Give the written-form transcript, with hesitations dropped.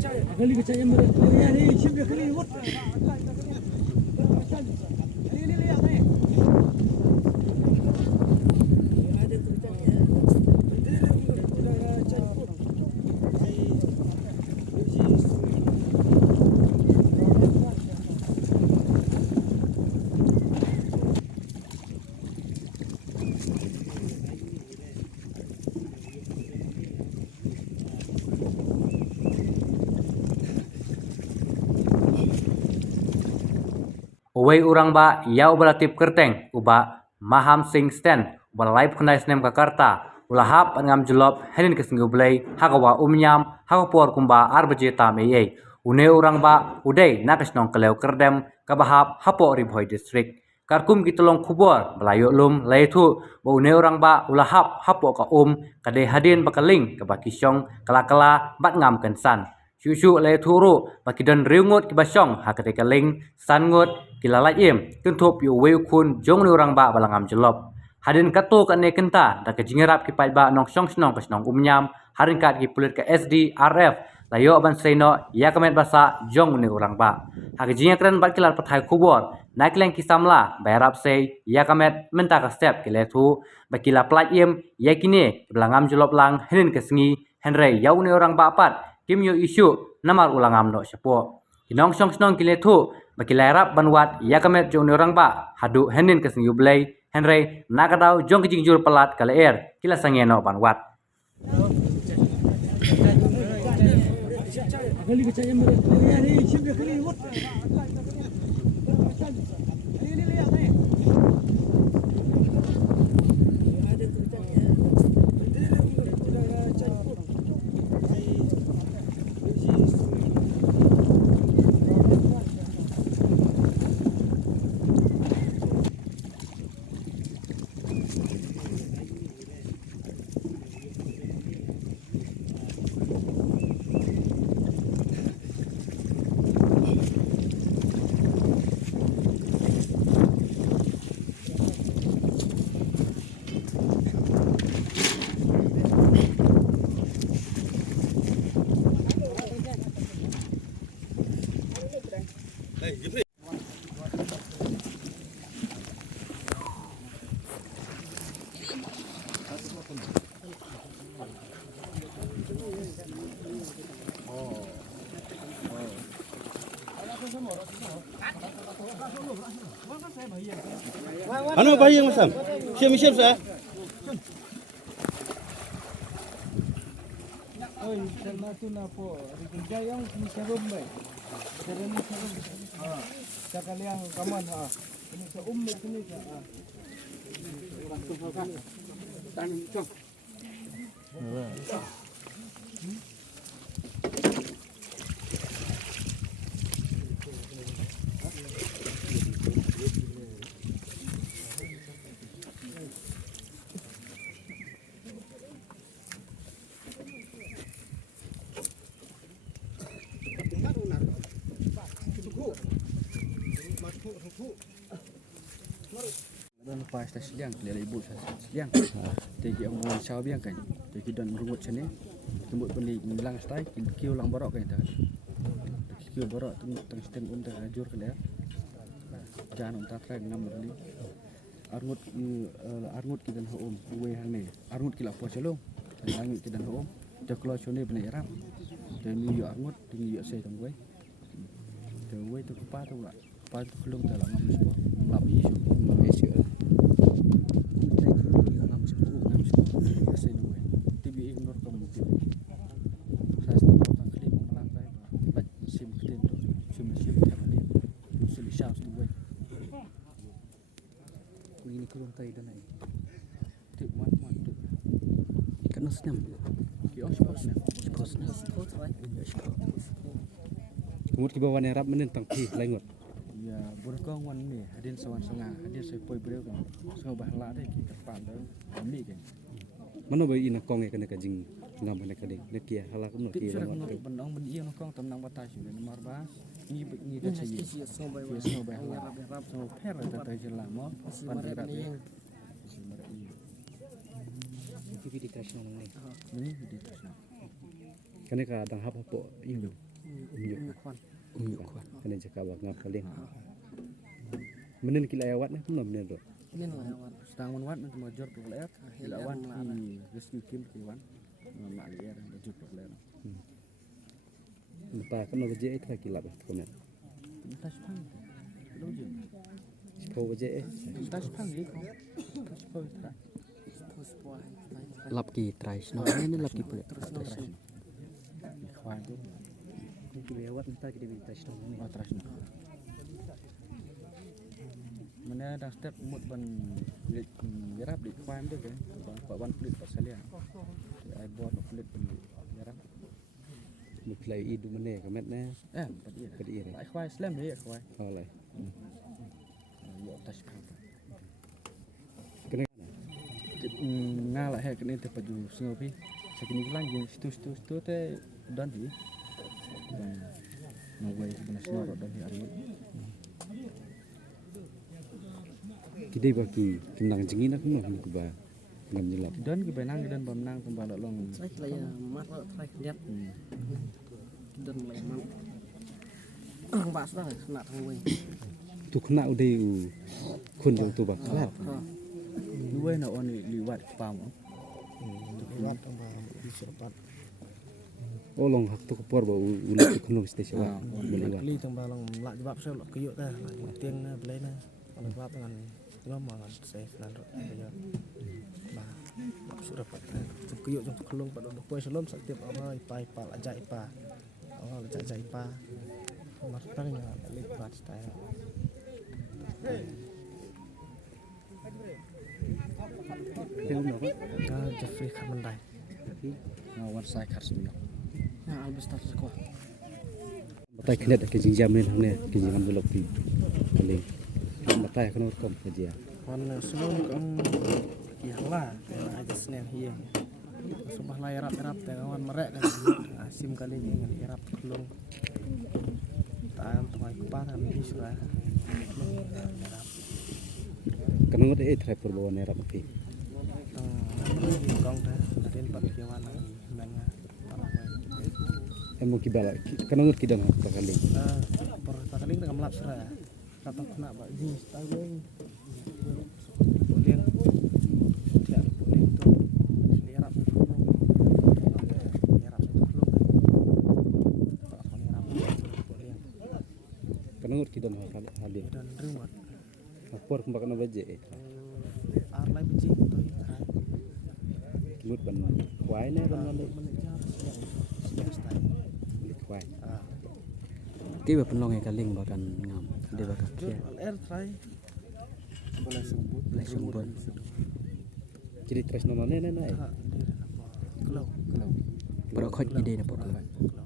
Kali kecaya mereka ni siapa kali wot. Uwei urang ba yau belatip kerteng uba Maham Singh Sten uba live khnai snem Jakarta ulahap ngam jelop henin kesenggu blai hagawa umnyam hagapor kumba arbaje tam une urang ba udai nakasnong keleu kerdem kabahap hapo ribhoi district karkum kitolong kubor belayo lum laitu ba une urang ba ulahap hapo ka kade hadin bakaling kabakisyong kala bat ngam kensan Shushu le thuru bakidon riungut kibasyong hakate kaling sangut kilalayim tuntup yu weu jong ni orang ba balangam jelop hadin katu kane kenta da kejingerap ki ba nong syong snong kasnong umnyam harin kat ki pulit ke SDRF layo ban seino ya kamet basa jong ni orang ba hakijinga kren bat kilar pathai kubor nakleng kisamla bayarap sei ya kamet menta ka step ki le thu bakila playim ya kini balangam jelop lang henin kesengi henry yau ni orang ba pat Kim yo isu namar ulangam no sepo. Kinong song snong kiletu bakilairap banwat ya kamet jong orang ba hadu henin keseng yublay Henry nakadaw jong kijingjur pelat kalair kila sangeno banwat. Kali kecaya mereka ni siapa kali wot. Ano ba yung masam? Siap sa? Oh, sama tu na po. Kerja yang serum bay. Serum. Sekali yang kaman ha. Ini sa ini ka. Orang tu ka. Tang cok. Dan lepas dah seliang, dia ibu seliang. Tegi orang Syawal biang kan. Tegi dan rungut sini. Tembut beli melang stai, kiu lang borok kan dah. Kiu borok teng sten dah ajur kan ya. Jangan tak try ngam beli. Arngut kita hom, uwe hang ni. Arngut kila puas lo. Arngut kita hom. Jaklo sini beli Arab. Dan ni yo arngut, ni yo saya tangwe. Tangwe tu kupa tu lah. Kupa tu kelung tu lah ngam semua. Ngam isu. Ngut ki bawan Arab menen tang pi lengut. Ya, boleh kau wan ni, hadin sawan sanga, hadin sepoi beliau kan. So bahla deh kita pandang, kami kan. Mana ba ina kong e kana ka jing ngam kana ka ding ne kia halak no Tip kia sudah ngam. menurut benong beniang kong tenang batas juga nomor bah. Ni dah caya. Snow bahla. So per dah jelah mo. Pandirat ni. Ki di kasih nang ni. Ni di tas. Kana ka dang hap po indo. kwan Kuat. Kena cakap ngap kaling. Menen kila awat nah kuno menen do. ini lah wan sedang wan wan major tu leer lawan di resmi kim kiwan mak leer major tu leer Mata kan baje ai tra kilap kono. tas pang lojo Kau baje ai. tas pang ni ko tas pang tra lap ki trai no ini lap ki pula terus kwan tu Kila awat mata kita minta stong ni. matras ni mana dah step mut ban kulit garap di kwan tu kan pak ban kulit pasalia ai bor kulit garap Mutlai idu mene kamet na. padi Padi ire. ai kwai slam ni kwai Oleh. yo tas pang Kena ngala he kene te paju singopi sakini lang jeng situ te dan di no way nasional dan di arut kidai baki kenang jengina kuno ni ba ngam nyelap. dan ke benang dan pemenang pembalap long trai kila ya mat trai lihat dan mulai mat orang bahas dah nak tangwe Tu kena udai kun jong tu ba klat. way na on liwat pam lihat tambah di serpat Oh long hak tu kopor ba ulit tu kuno station ba. Boleh ba. li tambah lang lak jebab saya lak kuyuk dah lak tiang na belai na kalau jebab dengan lama kan saya nan ya bah sudah pat kuyuk jong kelung pada kuai selom setiap apa ipa ajak ipa oh ajak ipa martanya lipat style Tengok apa? Jeffrey Kamandai wan sai khar simyo ya albestar sekolah Matai kena ke jingjam ni ne ke jingjam belok pi. Kaling. Matai kena kom kerja. wan sebelum kan ya lah aja senen hiang subah lah erap kawan merek kan asim kali ini dengan erap kelung tahan tengah kupan kami surah Kena ngot try perbawa nerap pi. kong dah ada empat kiawan nanya Emu kibala. Kena ngot kidang apa kaling. per kali dengan melap surah kata kena bak ni tahu boleh tiap boleh tu erap itu kelung erap itu kelung kan erap boleh Kena ngot kidang hadir. dan riwat Apor kembak kena baje. arlai beci tu Mut ban kuai ne ban le. mengejar siap style Kuai. tiba penlong yang kaling bahkan ngam dia bahkan jur air try boleh sembut Jadi tres nono ne ne. kalau kalau berokot ide na pokok kalau